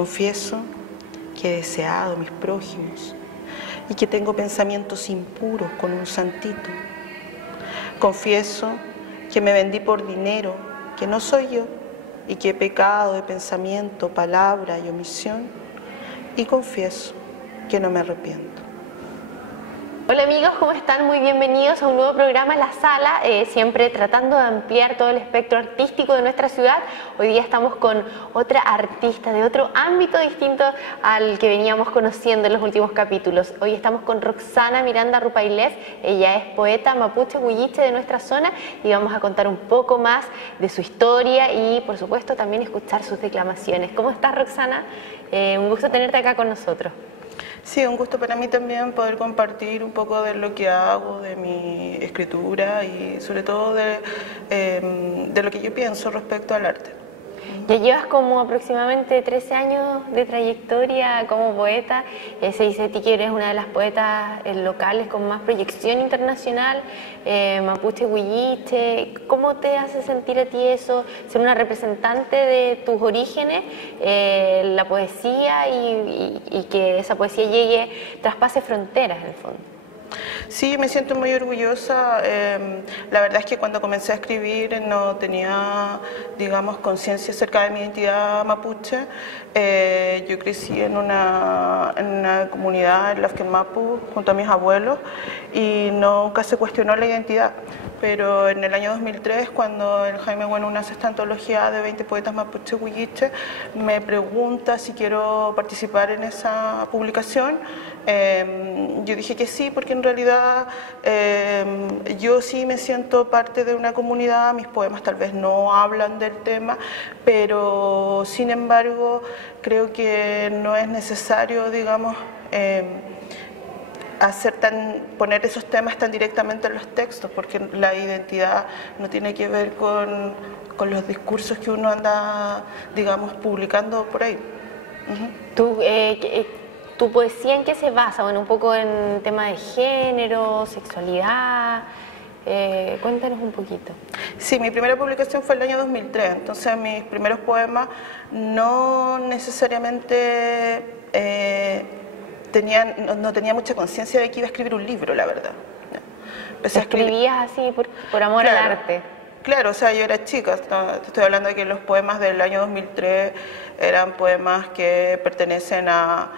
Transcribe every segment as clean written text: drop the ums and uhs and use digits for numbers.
Confieso que he deseado mis prójimos y que tengo pensamientos impuros con un santito. Confieso que me vendí por dinero, que no soy yo, y que he pecado de pensamiento, palabra y omisión, y confieso que no me arrepiento. Hola amigos, ¿cómo están? Muy bienvenidos a un nuevo programa La Sala, siempre tratando de ampliar todo el espectro artístico de nuestra ciudad. Hoy día estamos con otra artista de otro ámbito distinto al que veníamos conociendo en los últimos capítulos. Hoy estamos con Roxana Miranda Rupailez, ella es poeta mapuche huilliche de nuestra zona y vamos a contar un poco más de su historia y por supuesto también escuchar sus declamaciones. ¿Cómo estás, Roxana? Un gusto tenerte acá con nosotros. Sí, un gusto para mí también poder compartir un poco de lo que hago, de mi escritura y sobre todo de lo que yo pienso respecto al arte. Ya llevas como aproximadamente 13 años de trayectoria como poeta. Se dice de ti que eres una de las poetas locales con más proyección internacional, mapuche huilliche. ¿Cómo te hace sentir a ti eso, ser una representante de tus orígenes, la poesía y que esa poesía llegue, traspase fronteras en el fondo? Sí, me siento muy orgullosa. La verdad es que cuando comencé a escribir no tenía, digamos, conciencia acerca de mi identidad mapuche. Yo crecí en una comunidad, en Lafkenmapu, junto a mis abuelos, y nunca se cuestionó la identidad. Pero en el año 2003, cuando el Jaime Bueno hace esta antología de 20 poetas mapuche huilliche, me pregunta si quiero participar en esa publicación. Yo dije que sí, porque en realidad yo sí me siento parte de una comunidad, mis poemas tal vez no hablan del tema, pero sin embargo creo que no es necesario, digamos, poner esos temas tan directamente en los textos, porque la identidad no tiene que ver con los discursos que uno anda, digamos, publicando por ahí. ¿Tu poesía en qué se basa? Bueno, un poco en tema de género, sexualidad. Cuéntanos un poquito. Sí, mi primera publicación fue el año 2003, entonces mis primeros poemas no necesariamente no tenía mucha conciencia de que iba a escribir un libro, la verdad. ¿Escribías así por amor al arte? Claro, o sea, yo era chica, te estoy hablando de que los poemas del año 2003 eran poemas que pertenecen a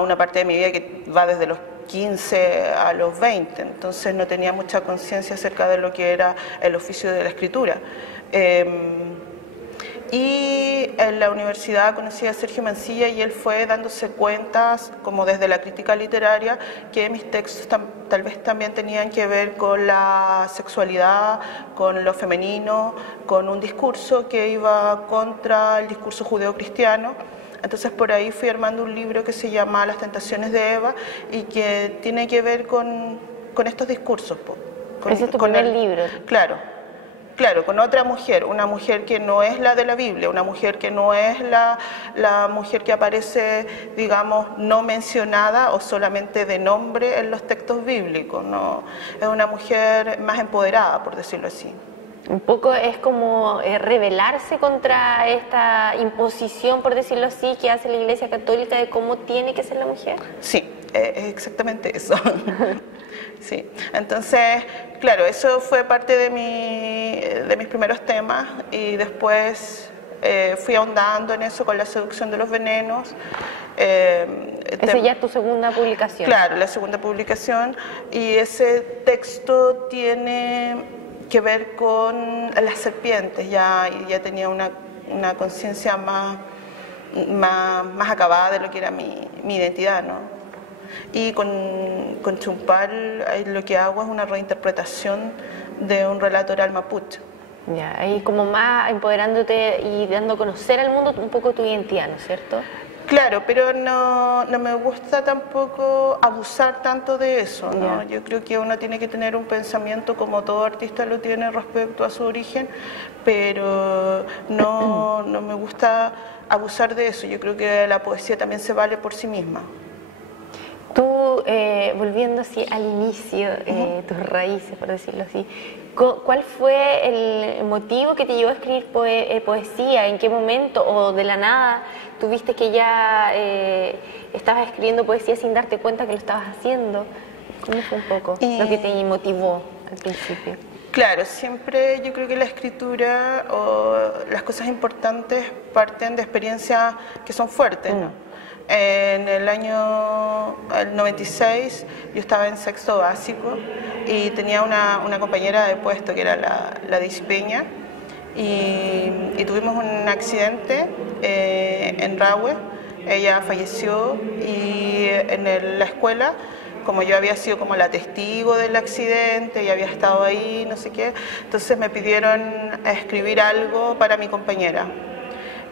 una parte de mi vida que va desde los 15 a los 20, entonces no tenía mucha conciencia acerca de lo que era el oficio de la escritura. Y en la universidad conocí a Sergio Mancilla y él fue dándose cuentas, como desde la crítica literaria, que mis textos tal vez también tenían que ver con la sexualidad, con lo femenino, con un discurso que iba contra el discurso judeocristiano. Entonces por ahí fui armando un libro que se llama Las tentaciones de Eva y que tiene que ver con estos discursos. Ese es tu primer libro. Claro, con otra mujer, una mujer que no es la de la Biblia, una mujer que no es la mujer que aparece, digamos, no mencionada o solamente de nombre en los textos bíblicos, no, es una mujer más empoderada, por decirlo así. Un poco es como rebelarse contra esta imposición, por decirlo así, que hace la Iglesia Católica de cómo tiene que ser la mujer. Sí, es exactamente eso. Sí, entonces, claro, eso fue parte de mis primeros temas y después fui ahondando en eso con La seducción de los venenos. Esa ya es tu segunda publicación. Claro, la segunda publicación, y ese texto tiene que ver con las serpientes, ya tenía una conciencia más acabada de lo que era mi identidad, ¿no? Y con Chumpal lo que hago es una reinterpretación de un relato oral mapuche. Ya, ahí como más empoderándote y dando a conocer al mundo un poco tu identidad, ¿no es cierto? Claro, pero no me gusta tampoco abusar tanto de eso, ¿no? Yo creo que uno tiene que tener un pensamiento como todo artista lo tiene respecto a su origen, pero no me gusta abusar de eso. Yo creo que la poesía también se vale por sí misma. Tú, volviendo así al inicio, tus raíces, por decirlo así, ¿cuál fue el motivo que te llevó a escribir poesía? ¿En qué momento o de la nada tuviste que ya estabas escribiendo poesía sin darte cuenta que lo estabas haciendo? ¿Cómo fue un poco lo que te motivó al principio? Claro, siempre yo creo que la escritura o las cosas importantes parten de experiencias que son fuertes, ¿no? En el año 96 yo estaba en sexto básico y tenía una compañera de puesto que era la Daisy Peña y tuvimos un accidente en Rahue. Ella falleció y en la escuela, como yo había sido como la testigo del accidente y había estado ahí, no sé qué, entonces me pidieron escribir algo para mi compañera.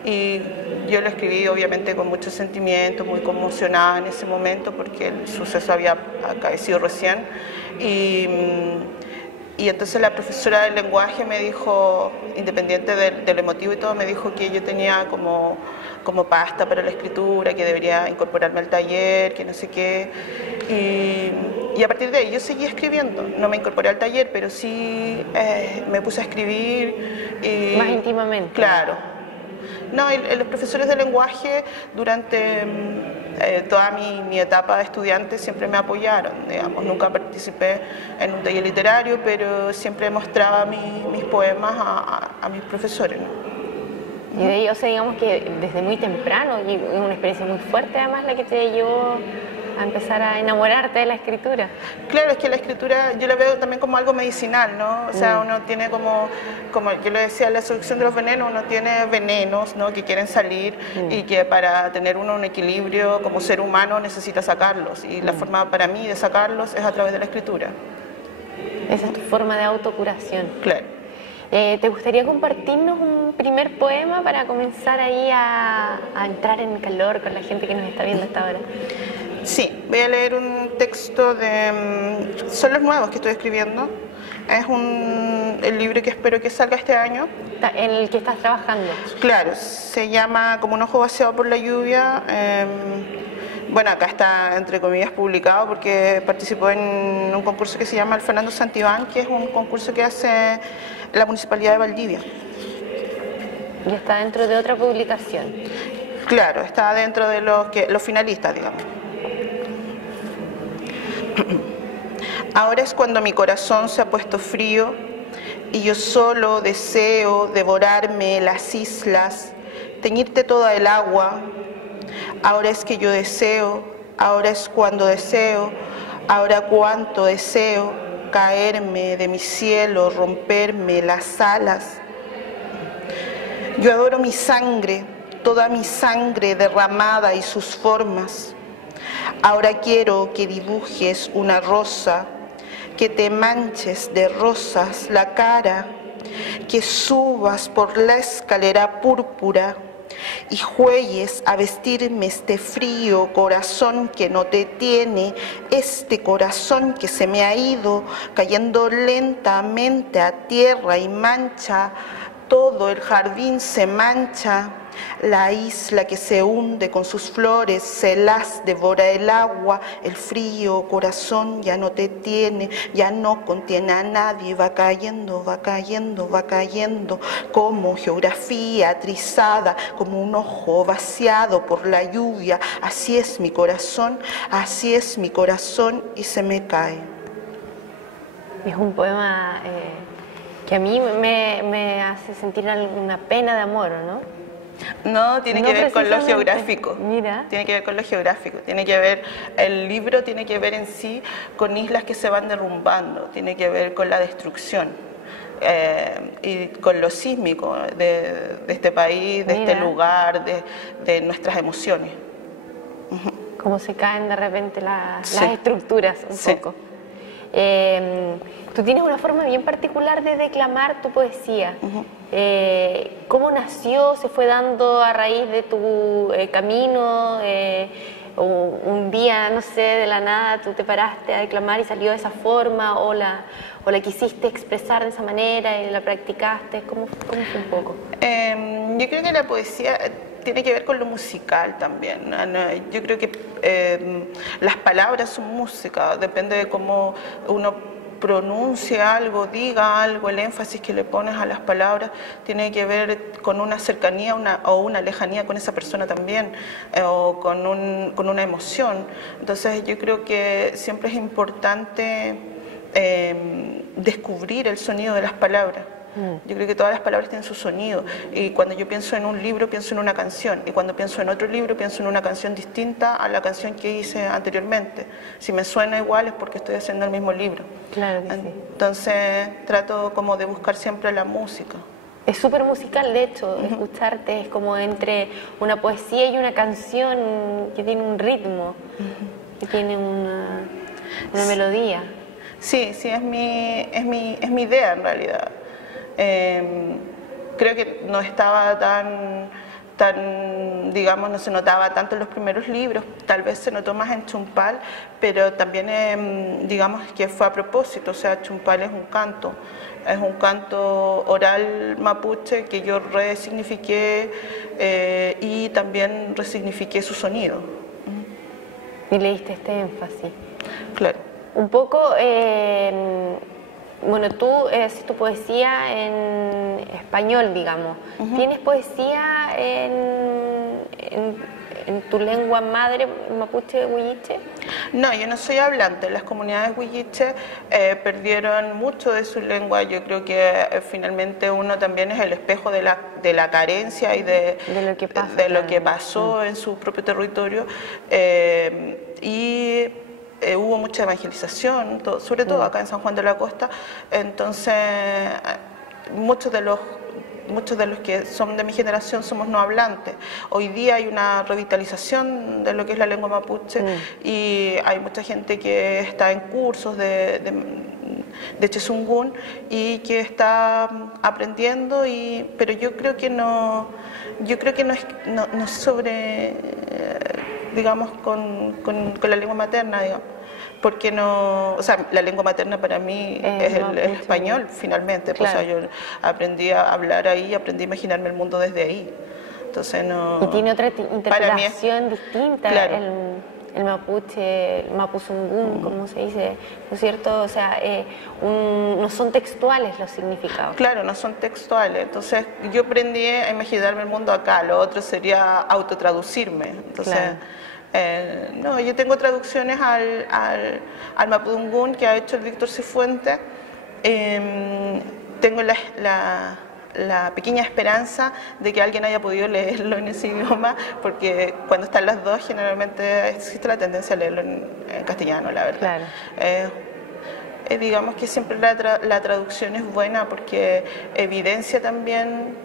Y yo lo escribí obviamente con mucho sentimiento, muy conmocionada en ese momento porque el suceso había acaecido recién. Y entonces la profesora del lenguaje me dijo, independiente del emotivo y todo, me dijo que yo tenía como pasta para la escritura, que debería incorporarme al taller, que no sé qué. Y a partir de ahí yo seguí escribiendo. No me incorporé al taller, pero sí me puse a escribir. Más íntimamente. Claro. No, los profesores de lenguaje durante toda mi etapa de estudiante siempre me apoyaron, digamos. Nunca participé en un taller literario, pero siempre mostraba mis poemas a mis profesores, ¿no? Y de ahí, o sea, digamos que desde muy temprano, y una experiencia muy fuerte además la que te llevó a empezar a enamorarte de la escritura. Claro, es que la escritura yo la veo también como algo medicinal, ¿no? O sea, uno tiene como yo le decía, la seducción de los venenos, uno tiene venenos, ¿no? Que quieren salir y que para tener uno un equilibrio como ser humano necesita sacarlos. Y la forma para mí de sacarlos es a través de la escritura. Esa es tu forma de autocuración. Claro. ¿Te gustaría compartirnos un primer poema para comenzar ahí a entrar en calor con la gente que nos está viendo hasta ahora? Sí, voy a leer un texto son los nuevos que estoy escribiendo. Es el libro que espero que salga este año. ¿En el que estás trabajando? Claro, se llama Como un ojo vaciado por la lluvia. Bueno, acá está, entre comillas, publicado porque participó en un concurso que se llama el Fernando Santibán, que es un concurso que hace la Municipalidad de Valdivia. Y está dentro de otra publicación. Claro, está dentro de los finalistas, digamos. Ahora es cuando mi corazón se ha puesto frío y yo solo deseo devorarme las islas, teñirte toda el agua. Ahora es que yo deseo, ahora es cuando deseo, ahora cuánto deseo caerme de mi cielo, romperme las alas. Yo adoro mi sangre, toda mi sangre derramada y sus formas. Ahora quiero que dibujes una rosa, que te manches de rosas la cara, que subas por la escalera púrpura y juegues a vestirme este frío corazón que no te tiene, este corazón que se me ha ido cayendo lentamente a tierra y mancha, todo el jardín se mancha. La isla que se hunde con sus flores, se las devora el agua, el frío corazón ya no te tiene, ya no contiene a nadie, va cayendo, va cayendo, va cayendo, como geografía trizada, como un ojo vaciado por la lluvia, así es mi corazón y se me cae. Es un poema que a mí me hace sentir una pena de amor, ¿no? No, tiene que ver con lo geográfico. Mira. Tiene que ver con lo geográfico. Tiene que ver, el libro tiene que ver en sí con islas que se van derrumbando, tiene que ver con la destrucción y con lo sísmico de este país, de este lugar, de nuestras emociones. Cómo se caen de repente las estructuras un poco. Tú tienes una forma bien particular de declamar tu poesía. ¿Cómo nació? ¿Se fue dando a raíz de tu camino? ¿O un día, no sé, de la nada tú te paraste a declamar y salió de esa forma? ¿O la quisiste expresar de esa manera y la practicaste? ¿Cómo fue un poco? Yo creo que la poesía tiene que ver con lo musical también. Yo creo que las palabras son música, depende de cómo uno pronuncia algo, diga algo, el énfasis que le pones a las palabras tiene que ver con una cercanía o una lejanía con esa persona también, o con una emoción. Entonces yo creo que siempre es importante descubrir el sonido de las palabras. Yo creo que todas las palabras tienen su sonido, y cuando yo pienso en un libro pienso en una canción, y cuando pienso en otro libro pienso en una canción distinta a la canción que hice anteriormente. Si me suena igual es porque estoy haciendo el mismo libro. Claro que sí. Entonces trato como de buscar siempre la música. Es súper musical, de hecho, escucharte es como entre una poesía y una canción que tiene un ritmo, que tiene una melodía. Sí, es mi idea en realidad. Creo que no estaba tan, digamos, no se notaba tanto en los primeros libros, tal vez se notó más en Chumpal, pero también digamos que fue a propósito. O sea, Chumpal es un canto oral mapuche que yo resignifiqué y también resignifiqué su sonido. Y le diste este énfasis. Claro. Un poco, bueno, tú haces tu poesía en español, digamos. ¿Tienes poesía en tu lengua madre, mapuche, huilliche? No, yo no soy hablante. Las comunidades huilliche perdieron mucho de su lengua. Yo creo que finalmente uno también es el espejo de la carencia y de lo que pasó en su propio territorio. Hubo mucha evangelización, sobre todo acá en San Juan de la Costa. Entonces muchos de los que son de mi generación somos no hablantes. Hoy día hay una revitalización de lo que es la lengua mapuche, y hay mucha gente que está en cursos de Chezungun y que está aprendiendo, pero yo creo que no es sobre, digamos, con la lengua materna, digamos. Porque no, o sea, la lengua materna para mí es el español, finalmente. Claro. Pues, o sea, yo aprendí a hablar ahí, aprendí a imaginarme el mundo desde ahí. Entonces no. Y tiene otra interpretación distinta. Claro. El mapuche, el mapuzungún, como se dice, ¿no es cierto? O sea, no son textuales los significados. Claro, no son textuales. Entonces yo aprendí a imaginarme el mundo acá. Lo otro sería autotraducirme. Entonces. Claro. No, yo tengo traducciones al mapudungún que ha hecho el Víctor Cifuentes. Tengo la pequeña esperanza de que alguien haya podido leerlo en ese idioma, porque cuando están las dos generalmente existe la tendencia a leerlo en castellano, la verdad. Claro. Digamos que siempre la traducción es buena porque evidencia también,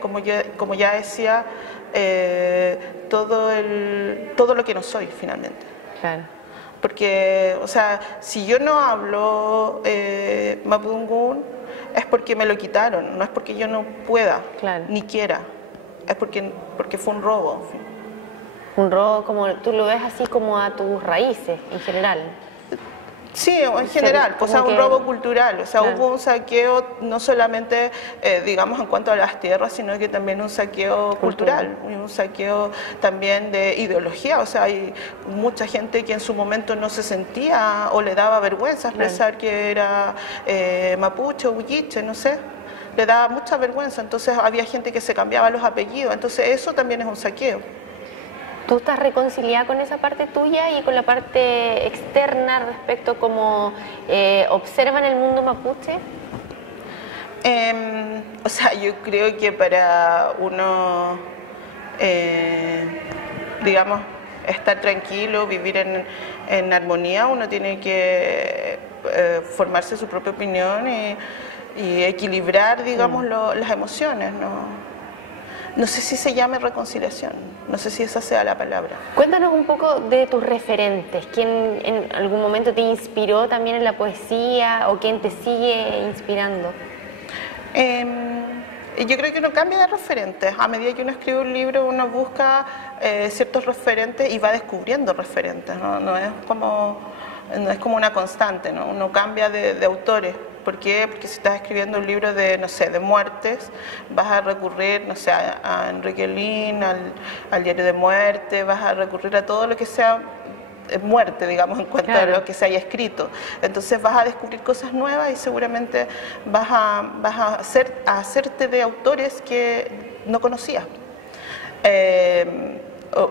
como ya decía, todo lo que no soy finalmente. Claro. Porque, o sea, si yo no hablo mapudungún es porque me lo quitaron, no es porque yo no pueda, claro, ni quiera, es porque fue un robo. En fin. Un robo, como tú lo ves así, como a tus raíces en general. Sí, en general, o sea, un robo cultural, o sea, claro, hubo un saqueo no solamente, digamos, en cuanto a las tierras, sino que también un saqueo cultural, un saqueo también de ideología. O sea, hay mucha gente que en su momento no se sentía o le daba vergüenza expresar, claro, que era mapuche o huilliche, no sé, le daba mucha vergüenza. Entonces había gente que se cambiaba los apellidos, entonces eso también es un saqueo. ¿Tú estás reconciliada con esa parte tuya y con la parte externa respecto a cómo observan el mundo mapuche? O sea, yo creo que para uno, digamos, estar tranquilo, vivir en armonía, uno tiene que formarse su propia opinión y equilibrar, digamos, las emociones, ¿no? No sé si se llame reconciliación, no sé si esa sea la palabra. Cuéntanos un poco de tus referentes, quién en algún momento te inspiró también en la poesía o quién te sigue inspirando. Yo creo que uno cambia de referentes, a medida que uno escribe un libro uno busca ciertos referentes y va descubriendo referentes, no es como una constante, ¿no? Uno cambia de autores. ¿Por qué? Porque si estás escribiendo un libro de, no sé, de muertes, vas a recurrir, no sé, a Enrique Lihn, al diario de muerte, vas a recurrir a todo lo que sea muerte, digamos, en cuanto a lo que se haya escrito. Entonces vas a descubrir cosas nuevas y seguramente vas a hacerte de autores que no conocías.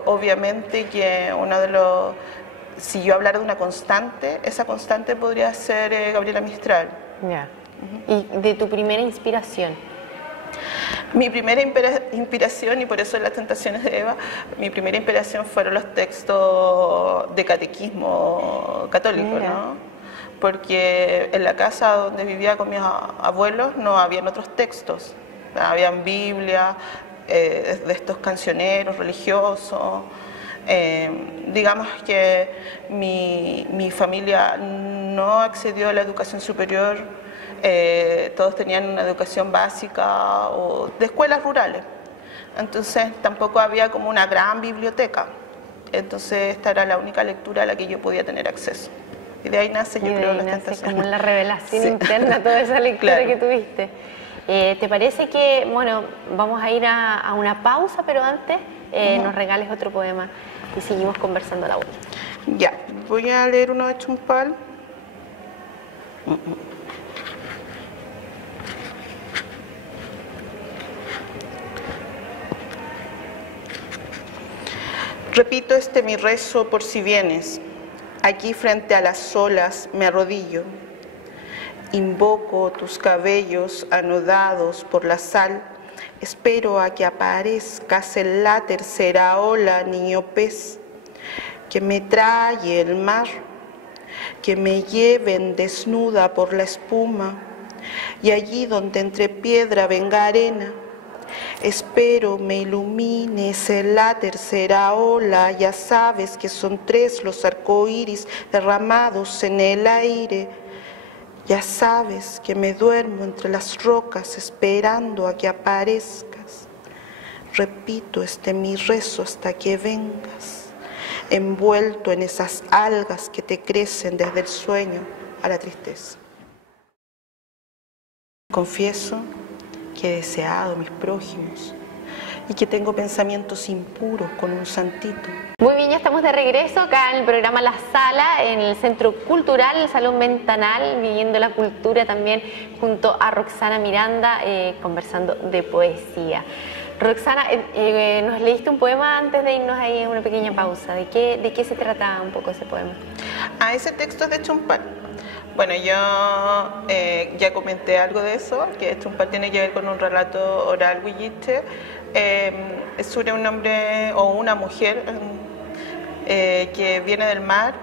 Obviamente que uno de los... Si yo hablara de una constante, esa constante podría ser Gabriela Mistral. Ya. ¿Y de tu primera inspiración? Mi primera inspiración, y por eso Las Tentaciones de Eva, mi primera inspiración fueron los textos de catequismo católico, ¿no? Porque en la casa donde vivía con mis abuelos no habían otros textos, habían Biblia, de estos cancioneros religiosos. Digamos que mi familia no accedió a la educación superior, todos tenían una educación básica o de escuelas rurales, entonces tampoco había como una gran biblioteca, entonces esta era la única lectura a la que yo podía tener acceso. Y de ahí nace, yo creo, Las Tentaciones. Como la revelación interna, toda esa lectura que tuviste. ¿Te parece que, bueno, vamos a ir a una pausa, pero antes nos regales otro poema y seguimos conversando a la vuelta? Ya, voy a leer uno de Chumpal. Repito este mi rezo por si vienes. Aquí frente a las olas me arrodillo. Invoco tus cabellos anodados por la sal. Espero a que aparezcas en la tercera ola, niño pez, que me trae el mar, que me lleven desnuda por la espuma, y allí donde entre piedra venga arena, espero me ilumines en la tercera ola. Ya sabes que son 3 los arcoíris derramados en el aire. Ya sabes que me duermo entre las rocas esperando a que aparezcas. Repito este mi rezo hasta que vengas, envuelto en esas algas que te crecen desde el sueño a la tristeza. Confieso que he deseado mis prójimos y que tengo pensamientos impuros con un santito. Muy bien, ya estamos de regreso acá en el programa La Sala, en el Centro Cultural, el Salón Ventanal, viviendo la cultura también junto a Roxana Miranda, conversando de poesía. Roxana, nos leíste un poema antes de irnos ahí a una pequeña pausa. ¿De qué se trata un poco ese poema? Ese texto es de Chumpal. Bueno, yo ya comenté algo de eso, que Chumpal tiene que ver con un relato oral huilliche. Es sobre un hombre o una mujer que viene del mar.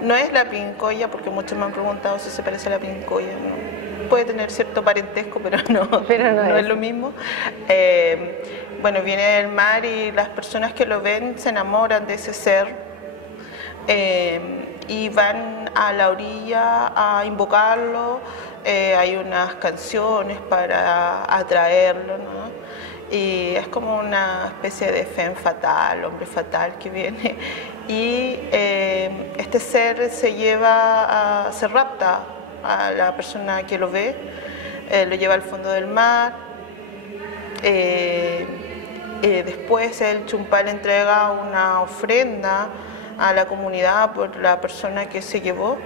No es la pincoya, porque muchos me han preguntado si se parece a la pincoya. No. Puede tener cierto parentesco, pero no es lo mismo. Bueno, viene del mar y las personas que lo ven se enamoran de ese ser y van a la orilla a invocarlo. Hay unas canciones para atraerlo, ¿no? Y es como una especie de femme fatal, hombre fatal que viene y este ser se rapta a la persona que lo ve, lo lleva al fondo del mar. Después el Chumpal entrega una ofrenda a la comunidad por la persona que se llevó,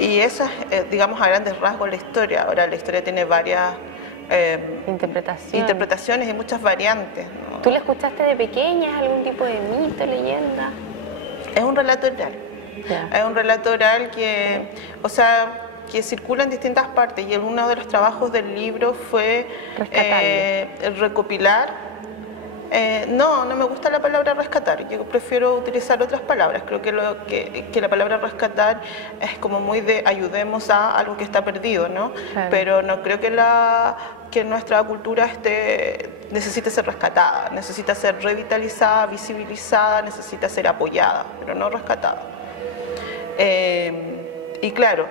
y esa es, digamos, a grandes rasgos la historia. Ahora la historia tiene varias interpretaciones y muchas variantes, ¿no? ¿Tú la escuchaste de pequeña? ¿Es algún tipo de mito, leyenda? Es un relato oral. Es un relato oral que circula en distintas partes, y uno de los trabajos del libro fue recopilar. No me gusta la palabra rescatar, yo prefiero utilizar otras palabras. Creo que la palabra rescatar es como muy de ayudemos a algo que está perdido, ¿no? Claro. Pero no creo que nuestra cultura necesite ser rescatada, necesita ser revitalizada, visibilizada, necesita ser apoyada, pero no rescatada. Y claro,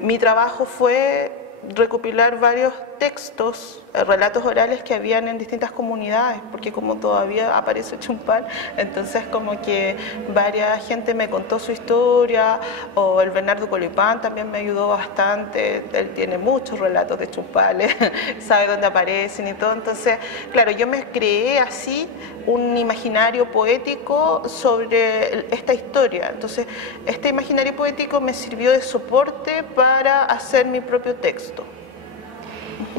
mi trabajo fue recopilar varios textos, relatos orales que habían en distintas comunidades, porque como todavía aparece Chumpal, entonces como que varias gente me contó su historia, o el Bernardo Colipán también me ayudó bastante, él tiene muchos relatos de Chumpales, sabe dónde aparecen y todo, entonces claro, yo me creé así un imaginario poético sobre esta historia, entonces este imaginario poético me sirvió de soporte para hacer mi propio texto.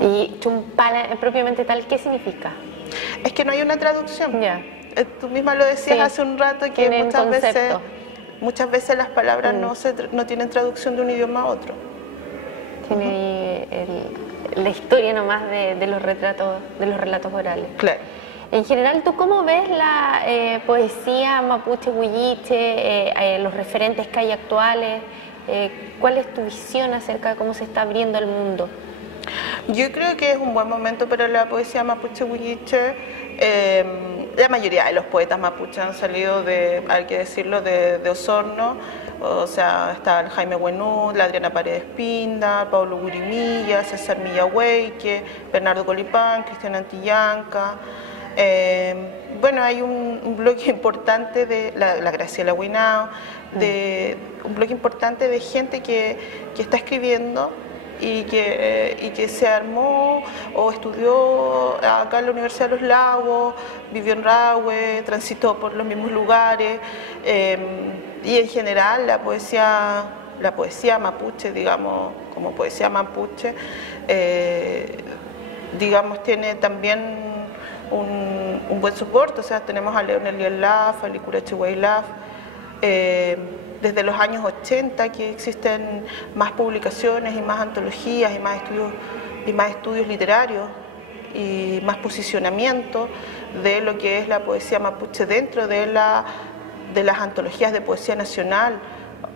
¿Y Chumpal propiamente tal, qué significa? Es que no hay una traducción. Ya. Tú misma lo decías Sí, hace un rato que concepto. muchas veces las palabras no tienen traducción de un idioma a otro. Tiene la historia nomás de los relatos orales. Claro. En general, ¿tú cómo ves la poesía mapuche, huilliche, los referentes que hay actuales? ¿Cuál es tu visión acerca de cómo se está abriendo el mundo? Yo creo que es un buen momento para la poesía mapuche huilliche. La mayoría de los poetas mapuches han salido hay que decirlo, de Osorno. O sea, está el Jaime Buenut, la Adriana Paredes Pinda, Pablo Gurimilla, César Millahueque, Bernardo Colipán, Cristian Antillanca. Bueno, hay un bloque importante de la Graciela Huinao, un bloque importante de gente que está escribiendo y que se armó o estudió acá en la Universidad de los Lagos, vivió en Rahue, transitó por los mismos lugares, y en general la poesía mapuche, digamos, como poesía mapuche, digamos, tiene también un buen soporte. O sea, tenemos a Leonel Lielaf, a Licura Chihuailaf, desde los años 80 que existen más publicaciones y más antologías y más estudios literarios y más posicionamiento de lo que es la poesía mapuche dentro de las antologías de poesía nacional.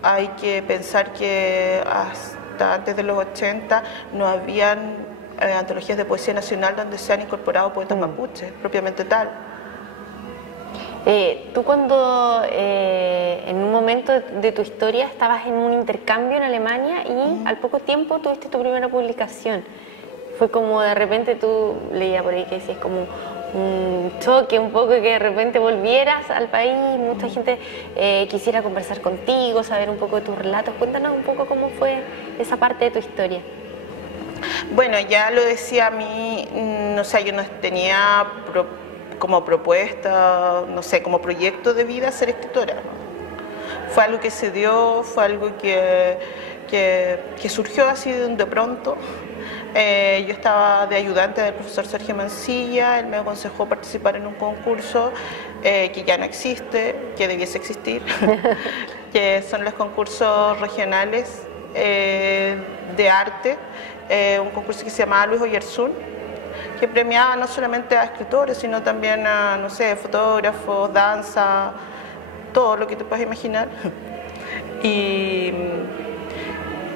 Hay que pensar que hasta antes de los 80 no habían antologías de poesía nacional donde se han incorporado poetas mapuches, propiamente tal. Tú cuando en un momento de tu historia estabas en un intercambio en Alemania y al poco tiempo tuviste tu primera publicación. Fue como de repente tú leía por ahí que decías como un choque un poco, que de repente volvieras al país, mucha gente quisiera conversar contigo, saber un poco de tus relatos. Cuéntanos un poco cómo fue esa parte de tu historia. Bueno, ya lo decía a mí, no sé, yo no tenía como propuesta, no sé, como proyecto de vida ser escritora, ¿no? Fue algo que se dio, fue algo que surgió así de pronto. Yo estaba de ayudante del profesor Sergio Mancilla, él me aconsejó participar en un concurso que ya no existe, que debiese existir, que son los concursos regionales de arte, un concurso que se llamaba Luis Oyarzún, que premiaba no solamente a escritores, sino también a, no sé, fotógrafos, danza, todo lo que te puedas imaginar. Y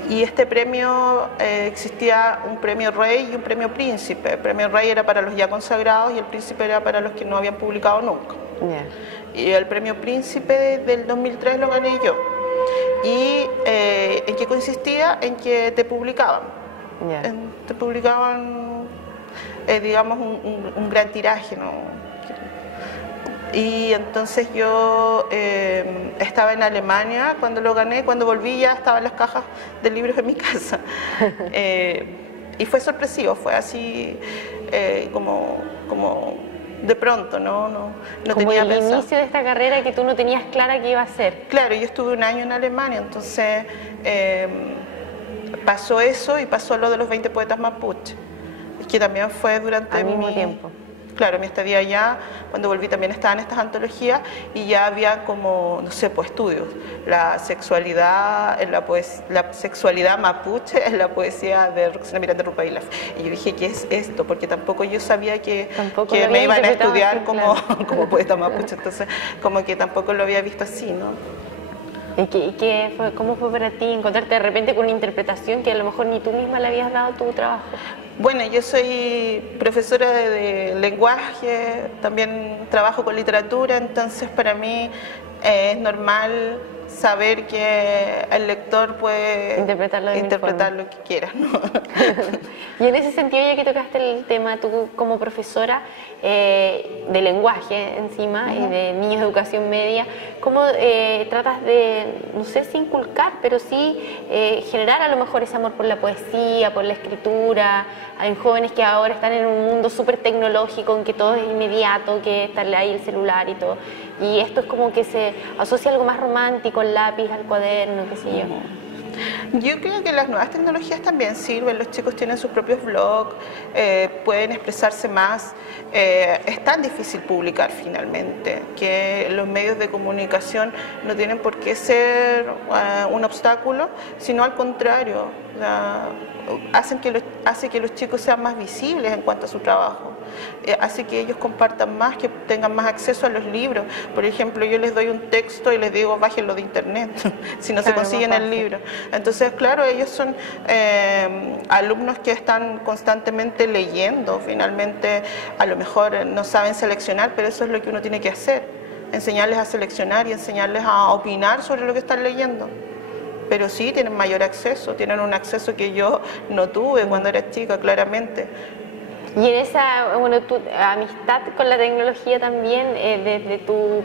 este premio, existía un premio rey y un premio príncipe. El premio rey era para los ya consagrados y el príncipe era para los que no habían publicado nunca. Y el premio príncipe del 2003 lo gané yo. ¿Y en qué consistía? En que te publicaban. Te publicaban, digamos, un gran tiraje, ¿no? Y entonces yo estaba en Alemania cuando lo gané, cuando volví ya estaban las cajas de libros en mi casa. Y fue sorpresivo, fue así como de pronto, no como tenía el pensado. Inicio de esta carrera que tú no tenías clara que iba a ser. Claro, yo estuve un año en Alemania, entonces pasó eso y pasó lo de los 20 poetas mapuche, que también fue durante al mismo tiempo. Claro, mi estadía allá, cuando volví también estaban estas antologías y ya había como, no sé, pues estudios, la sexualidad mapuche en la poesía de Roxana Miranda Rupailaf. Y yo dije, ¿qué es esto? Porque tampoco yo sabía que me iban a estudiar así, como poeta mapuche, entonces como que tampoco lo había visto así, ¿no? ¿Y cómo fue para ti encontrarte de repente con una interpretación que a lo mejor ni tú misma le habías dado tu trabajo? Bueno, yo soy profesora de lenguaje, también trabajo con literatura, entonces para mí es normal saber que el lector puede interpretar lo que quiera, ¿no? Y en ese sentido, ya que tocaste el tema, tú como profesora de lenguaje encima y de niños de educación media, ¿cómo tratas de, no sé si inculcar, pero sí generar a lo mejor ese amor por la poesía, por la escritura, en jóvenes que ahora están en un mundo súper tecnológico, en que todo es inmediato, que está ahí el celular y todo, y esto es como que se asocia algo más romántico, al lápiz, al cuaderno, qué sé yo? Yo creo que las nuevas tecnologías también sirven, los chicos tienen sus propios blogs, pueden expresarse más, es tan difícil publicar finalmente, que los medios de comunicación no tienen por qué ser un obstáculo, sino al contrario, hace que los chicos sean más visibles en cuanto a su trabajo. Hace que ellos compartan más, que tengan más acceso a los libros. Por ejemplo, yo les doy un texto y les digo bájenlo de internet, si no se consiguen el libro. Entonces, claro, ellos son alumnos que están constantemente leyendo. Finalmente, a lo mejor no saben seleccionar, pero eso es lo que uno tiene que hacer, enseñarles a seleccionar y enseñarles a opinar sobre lo que están leyendo. Pero sí tienen mayor acceso, tienen un acceso que yo no tuve cuando era chica, claramente. Y en esa, bueno, tu amistad con la tecnología también, desde tu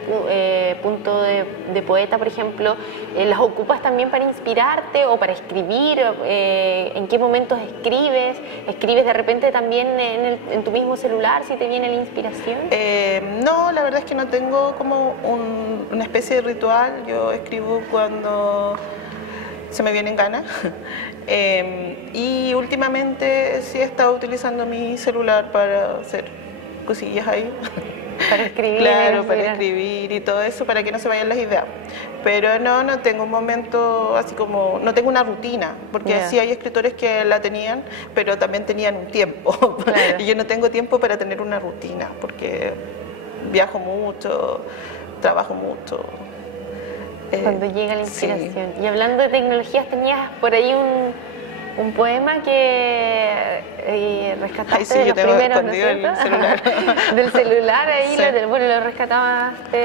punto de poeta, por ejemplo, ¿las ocupas también para inspirarte o para escribir? ¿En qué momentos escribes? ¿Escribes de repente también en tu mismo celular si te viene la inspiración? No, la verdad es que no tengo como una especie de ritual. Yo escribo cuando se me vienen ganas. Y últimamente sí he estado utilizando mi celular para hacer cosillas ahí. Para escribir. Claro, para escribir y todo eso, para que no se vayan las ideas. Pero no tengo un momento así como, no tengo una rutina, porque sí hay escritores que la tenían, pero también tenían un tiempo. Claro. Y yo no tengo tiempo para tener una rutina, porque viajo mucho, trabajo mucho. Cuando llega la inspiración. Sí. Y hablando de tecnologías, tenías por ahí un poema que rescataste de los primeros, ¿no es cierto? El celular. Del celular, ahí sí. Lo rescataste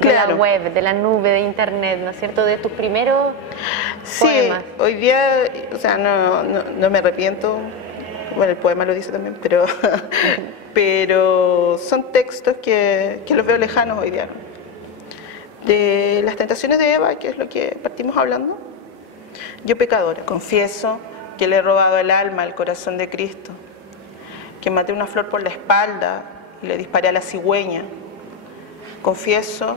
de la web, de la nube, de internet, ¿no es cierto? De tus primeros poemas. Sí, hoy día, o sea, no me arrepiento. Bueno, el poema lo dice también, pero son textos que los veo lejanos hoy día, ¿no? De las tentaciones de Eva, que es lo que partimos hablando. Yo, pecadora, confieso que le he robado el alma al corazón de Cristo, que maté una flor por la espalda y le disparé a la cigüeña. Confieso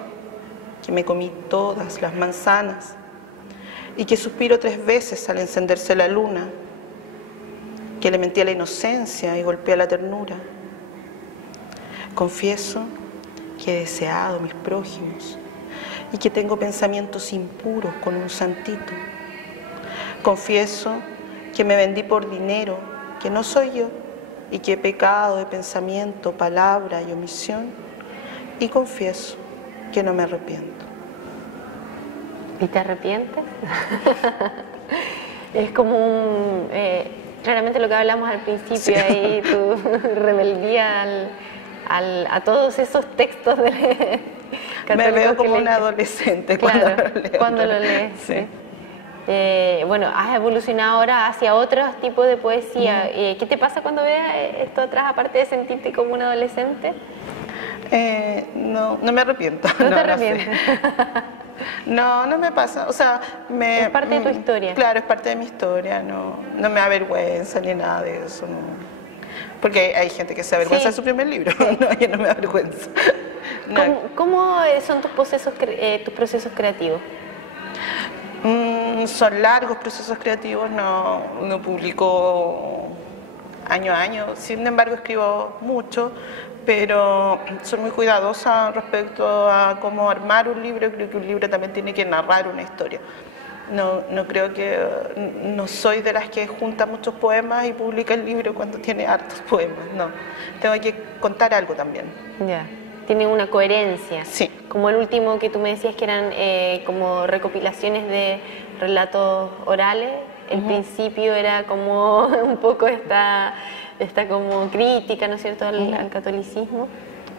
que me comí todas las manzanas y que suspiro 3 veces al encenderse la luna, que le mentí a la inocencia y golpeé a la ternura. Confieso que he deseado a mis prójimos y que tengo pensamientos impuros con un santito. Confieso que me vendí por dinero, que no soy yo, y que he pecado de pensamiento, palabra y omisión, y confieso que no me arrepiento. ¿Y te arrepientes? Es como claramente lo que hablamos al principio, sí. Ahí tu rebeldía a todos esos textos me veo como una adolescente cuando lo lees. Sí. Bueno, has evolucionado ahora hacia otros tipos de poesía. ¿Qué te pasa cuando ves esto atrás, aparte de sentirte como una adolescente? No me arrepiento. ¿No te arrepientes? No me pasa. O sea, es parte de tu historia. Claro, es parte de mi historia. No me avergüenza ni nada de eso. No. Porque hay gente que se avergüenza de su primer libro. No, yo no me avergüenzo. No. ¿Cómo son tus procesos creativos? Son largos procesos creativos, no publico año a año, sin embargo escribo mucho, pero soy muy cuidadosa respecto a cómo armar un libro. Creo que un libro también tiene que narrar una historia. No soy de las que junta muchos poemas y publica el libro cuando tiene hartos poemas, no. Tengo que contar algo también. Ya. Tiene una coherencia. Sí. Como el último que tú me decías que eran como recopilaciones de relatos orales. El principio era como un poco esta como crítica, ¿no es cierto?, al catolicismo.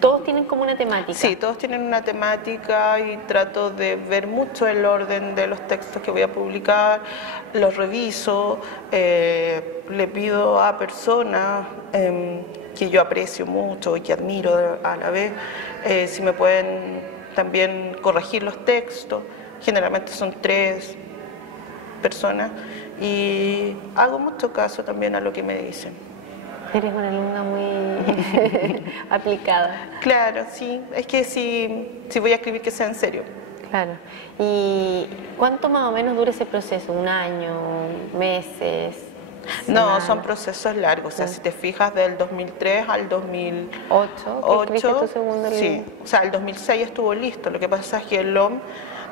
¿Todos tienen como una temática? Sí, todos tienen una temática y trato de ver mucho el orden de los textos que voy a publicar, los reviso, le pido a personas que yo aprecio mucho y que admiro a la vez, si me pueden también corregir los textos. Generalmente son 3 personas y hago mucho caso también a lo que me dicen. Eres una alumna muy aplicada. Claro, sí. Es que si voy a escribir, que sea en serio. Claro. ¿Y cuánto más o menos dura ese proceso? ¿Un año? ¿Meses? No, ¿Semanas? son procesos largos. O sea, si te fijas, del 2003 al 2008. ¿Qué escribiste tu segundo libro? Sí. O sea, el 2006 estuvo listo. Lo que pasa es que el LOM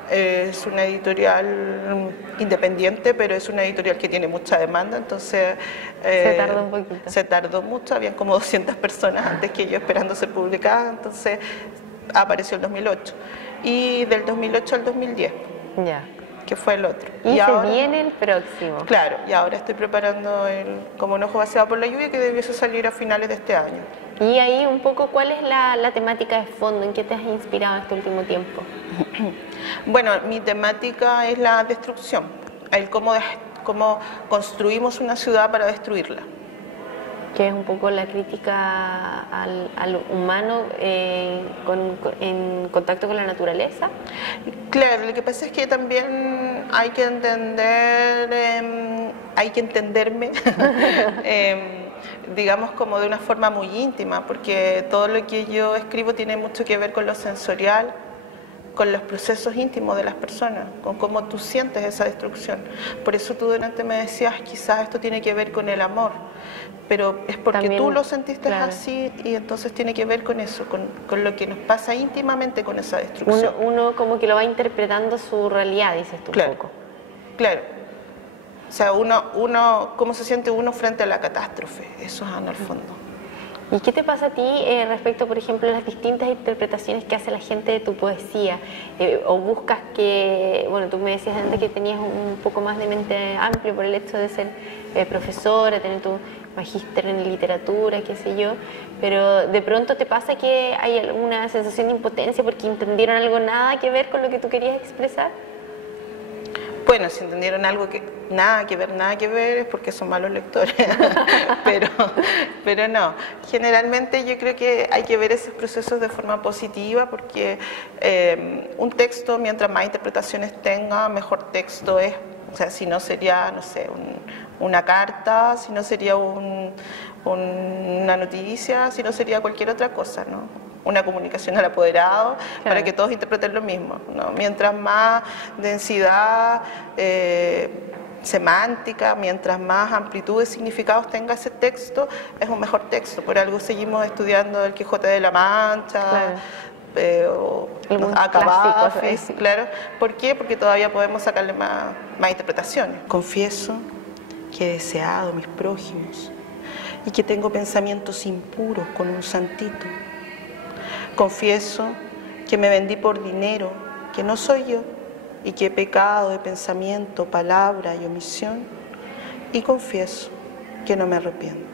es una editorial independiente, pero es una editorial que tiene mucha demanda, entonces se tardó un poquito. Se tardó mucho, habían como 200 personas antes que yo esperando ser publicada, entonces apareció el 2008. Y del 2008 al 2010, ya, que fue el otro. Y se ahora, viene el próximo. Claro, y ahora estoy preparando Como un ojo vaciado por la lluvia, que debiese salir a finales de este año. Y ahí un poco, ¿cuál es la temática de fondo? ¿En qué te has inspirado este último tiempo? Bueno, mi temática es la destrucción, el cómo construimos una ciudad para destruirla. Que es un poco la crítica al humano en contacto con la naturaleza. Claro, lo que pasa es que también hay que entenderme, digamos, como de una forma muy íntima, porque todo lo que yo escribo tiene mucho que ver con lo sensorial, con los procesos íntimos de las personas, con cómo tú sientes esa destrucción. Por eso tú delante me decías, quizás esto tiene que ver con el amor, pero es porque también, tú lo sentiste claro, así, y entonces tiene que ver con eso, con lo que nos pasa íntimamente con esa destrucción. Uno como que lo va interpretando su realidad, dices tú, claro, un poco. Claro. O sea, cómo se siente uno frente a la catástrofe, eso es en el fondo. ¿Y qué te pasa a ti respecto, por ejemplo, a las distintas interpretaciones que hace la gente de tu poesía? ¿O buscas que, bueno, tú me decías antes que tenías un poco más de mente amplia por el hecho de ser profesora, tener tu magíster en literatura, qué sé yo, pero de pronto te pasa que hay alguna sensación de impotencia porque entendieron algo nada que ver con lo que tú querías expresar? Bueno, si entendieron algo que nada que ver es porque son malos lectores, pero no. Generalmente yo creo que hay que ver esos procesos de forma positiva porque un texto, mientras más interpretaciones tenga, mejor texto es. O sea, si no sería, no sé, una carta, si no sería una noticia, si no sería cualquier otra cosa, ¿no? Una comunicación al apoderado, claro, para que todos interpreten lo mismo, ¿no? Mientras más densidad semántica, mientras más amplitud de significados tenga ese texto, es un mejor texto. Por algo seguimos estudiando el Quijote de la Mancha, claro, Acabafis, claro. ¿Por qué? Porque todavía podemos sacarle más interpretaciones. Confieso que he deseado mis prójimos y que tengo pensamientos impuros con un santito. Confieso que me vendí por dinero, que no soy yo, y que he pecado de pensamiento, palabra y omisión, y confieso que no me arrepiento.